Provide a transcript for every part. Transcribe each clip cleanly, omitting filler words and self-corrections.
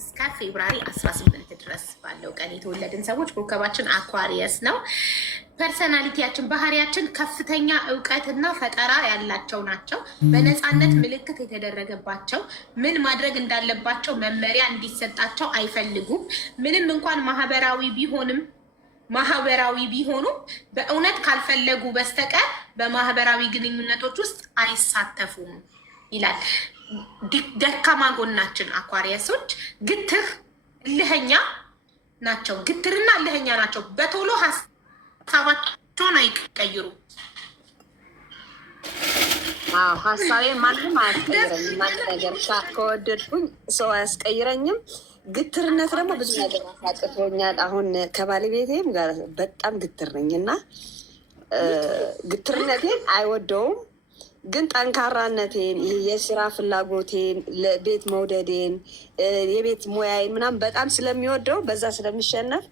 እስከ ፌብራሪ 18 ድረስ ባለው ቀን የተወለድን ሰዎች ኮከባችን አኳሪየስ ነው። ፐርሰናሊቲያችን፣ ባህሪያችን ከፍተኛ እውቀትና ፈጠራ ያላቸው ናቸው። በነፃነት ምልክት የተደረገባቸው፣ ምን ማድረግ እንዳለባቸው መመሪያ እንዲሰጣቸው አይፈልጉም። ምንም እንኳን ማህበራዊ ቢሆኑም በእውነት ካልፈለጉ በስተቀር በማህበራዊ ግንኙነቶች ውስጥ አይሳተፉም ይላል። ደካማ ጎናችን አኳሪየሶች ግትር፣ እልኸኛ ናቸው። ግትርና እልኸኛ ናቸው። በቶሎ ሀሳባቸውን አይቀይሩ። ሀሳቤ ማንም አያስቀይረኝም። ማንም ነገር ከወደድኩኝ ሰው አያስቀይረኝም። ግትርነት ደግሞ ብዙ ነገር አሳጥቶኛል። አሁን ከባለቤቴም ጋር በጣም ግትር ነኝ እና ግትርነቴን አይወደውም፣ ግን ጠንካራነቴን፣ የስራ ፍላጎቴን፣ ለቤት መውደዴን፣ የቤት ሙያዬን ምናምን በጣም ስለሚወደው በዛ ስለሚሸነፍ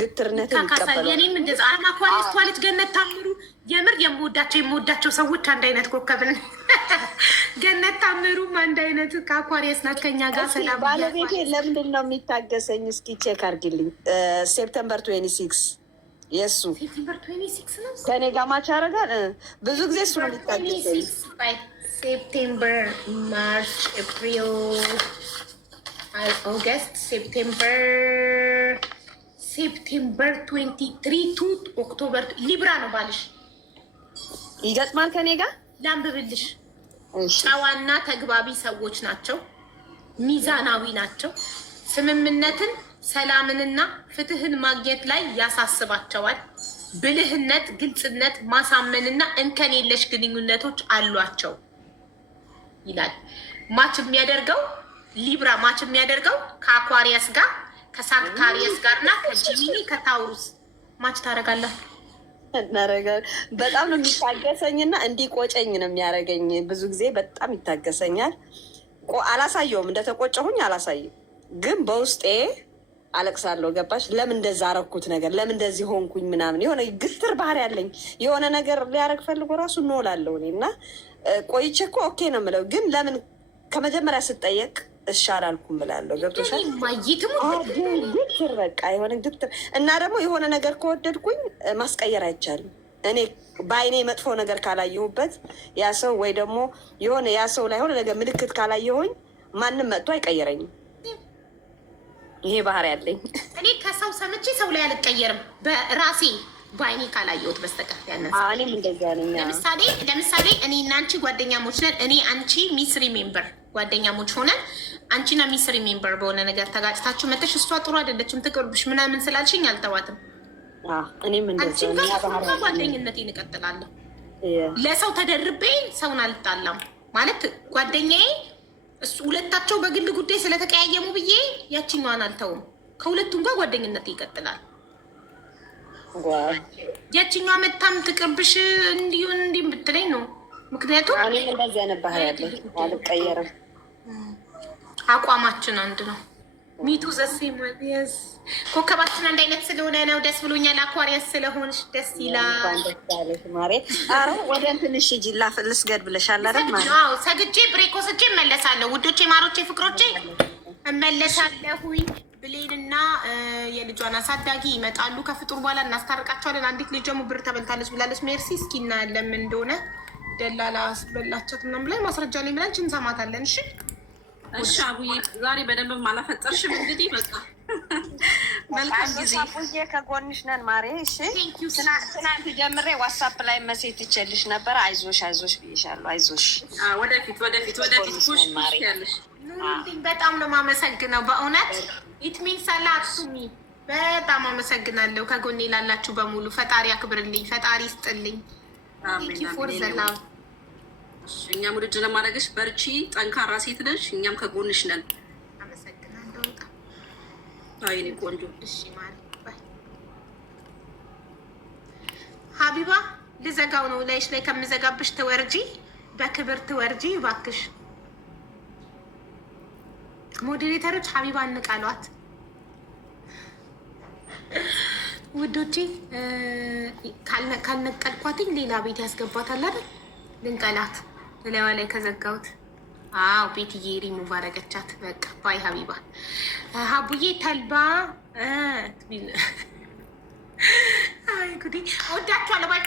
ግትርነትን ይቀበላል። የኔም እንደዛ አኳሪየስ ልጅ ገነት ታምሩ የምር የምወዳቸው ሰዎች አንድ አይነት ኮከብን ገነት ታምሩም አንድ አይነት ከአኳሪየስ ናት። ከኛ ጋር ሰላም ባለቤቴ ለምንድን ነው የሚታገሰኝ? እስኪ ቼክ አድርጊልኝ። ሴፕተምበር 26 የእሱ ከኔ ጋር ማች ያደርጋል። ብዙ ጊዜ እሱ ነው የሚታገሰኝ። ሴፕቴምበር፣ ማርች፣ ኤፕሪል፣ ኦገስት፣ ሴፕቴምበር 23 ቱ ኦክቶበር ሊብራ ነው ባልሽ። ይገጥማል ከኔ ጋር ላንብብልሽ። ጨዋና ተግባቢ ሰዎች ናቸው። ሚዛናዊ ናቸው። ስምምነትን፣ ሰላምንና ፍትህን ማግኘት ላይ ያሳስባቸዋል። ብልህነት፣ ግልጽነት፣ ማሳመንና እንከን የለሽ ግንኙነቶች አሏቸው ይላል። ማች የሚያደርገው ሊብራ ማች የሚያደርገው ከአኳሪየስ ጋር፣ ከሳክታሪየስ ጋር እና ከጂሚኒ ከታውሩስ ማች ታደርጋለህ። በጣም ነው የሚታገሰኝ እና እንዲቆጨኝ ነው የሚያደርገኝ። ብዙ ጊዜ በጣም ይታገሰኛል። አላሳየውም፣ እንደተቆጨሁኝ አላሳየም፣ ግን በውስጤ አለቅሳለሁ። ገባሽ? ለምን እንደዛ አረኩት ነገር፣ ለምን እንደዚህ ሆንኩኝ ምናምን። የሆነ ግትር ባህሪ ያለኝ የሆነ ነገር ሊያደርግ ፈልጎ ራሱ እንወላለሁ እኔ እና ቆይቼ እኮ ኦኬ ነው የምለው፣ ግን ለምን ከመጀመሪያ ስጠየቅ እሺ አላልኩም ብላለሁ። ገብቶሻል? ግትር በቃ የሆነ ግትር እና ደግሞ የሆነ ነገር ከወደድኩኝ ማስቀየር አይቻልም። እኔ በአይኔ መጥፎ ነገር ካላየሁበት ያ ሰው ወይ ደግሞ የሆነ ያ ሰው ላይ የሆነ ነገር ምልክት ካላየሁኝ ማንም መጥቶ አይቀየረኝም። ይሄ ባህሪ ያለኝ እኔ ከሰው ሰምቼ ሰው ላይ አልቀየርም በራሴ በአይኔ ካላየሁት በስተቀር። እኔም እንደዚያ ነኝ። ለምሳሌ እኔ እና አንቺ ጓደኛሞች ነን። እኔ አንቺ ሚስሪ ሜምበር ጓደኛሞች ሆነን አንቺና ሚስሪ ሜምበር በሆነ ነገር ተጋጭታችሁ መተሽ እሷ ጥሩ አይደለችም ትቅርብሽ ምናምን ስላልሽኝ አልተዋትም። አንቺን ከሰው ጓደኝነቴን እቀጥላለሁ። ለሰው ተደርቤ ሰውን አልጣላም ማለት ጓደኛዬ እሱ ሁለታቸው በግል ጉዳይ ስለተቀያየሙ ብዬ ያቺኛዋን አልተውም። ከሁለቱም ጋር ጓደኝነት ይቀጥላል። ያቺኛዋ መታም ትቅርብሽ እንዲሁን እንዲህ ብትለኝ ነው። ምክንያቱም እንደዚህ አይነት ባህሪ ያለኝ አልቀየርም። አቋማችን አንድ ነው። ሚቱ ዘሴም ወይስ ኮከባችን አንድ አይነት ስለሆነ ነው። ደስ ብሎኛል። አኳሪየስ ስለሆንሽ ደስ ይላል። ማሬ አረ ወደ ትንሽ ጅላ ልስገድ ብለሻል አይደል? ማለት አዎ፣ ሰግጄ ብሬክ ወስጄ እመለሳለሁ። ውዶቼ፣ ማሮቼ፣ ፍቅሮቼ እመለሳለሁኝ። ብሌንና የልጇን አሳዳጊ ይመጣሉ። ከፍጡር በኋላ እናስታርቃቸዋለን። አንዲት ልጅ ደግሞ ብር ተበልታለች ብላለች። ሜርሲ እስኪ እናያለን ምን እንደሆነ። ደላላ አስበላቻት ምናምን ላይ ማስረጃ ላይ ብላንች እንሰማታለን። እሺ እሺ አቡዬ፣ ዛሬ በደንብ አላፈጠርሽም። እንግዲህ በቃ መልካም ጊዜ። አቡዬ ከጎንሽ ነን ማሬ። እሺ ትናንት ጀምሬ ዋትሳፕ ላይ መሴት ይችልሽ ነበር። አይዞሽ ብዬሻለሁ። አይዞሽ፣ ወደፊት ፑሽ ያለሽ። በጣም ነው የማመሰግነው በእውነት ኢትሚን ሰላት ሱሚ በጣም አመሰግናለሁ። ከጎኔ ላላችሁ በሙሉ ፈጣሪ አክብርልኝ፣ ፈጣሪ ይስጥልኝ። ፎር ዘላም እኛም ውድድ ለማድረግሽ በርቺ፣ ጠንካራ ሴት ነሽ። እኛም ከጎንሽ ነን። አመሰግናለሁ። አይኔ ቆንጆ። እሺ ማለት ሀቢባ ልዘጋው ነው። ላይሽ ላይ ከምዘጋብሽ ትወርጂ፣ በክብር ትወርጂ እባክሽ። ሞዴሬተሮች ሀቢባ እንቃሏት ውዶቼ። ካልነቀልኳትኝ ሌላ ቤት ያስገባታል አይደል? ልንቀላት ለላዋ ላይ ከዘጋሁት አዎ ቤትዬ ሪሙቭ አደረገቻት። በቃ ባይ ሀቢባ ሀቡዬ ተልባ አይ ጉዲ ወዳችኋለሁ። ባይ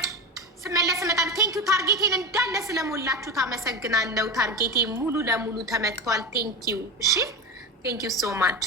ስመለስ እመጣለሁ። ቴንኪዩ ታርጌቴን እንዳለ ስለሞላችሁት አመሰግናለሁ። ታርጌቴ ሙሉ ለሙሉ ተመትቷል። ቴንኪዩ። እሺ ቴንኪዩ ሶ ማች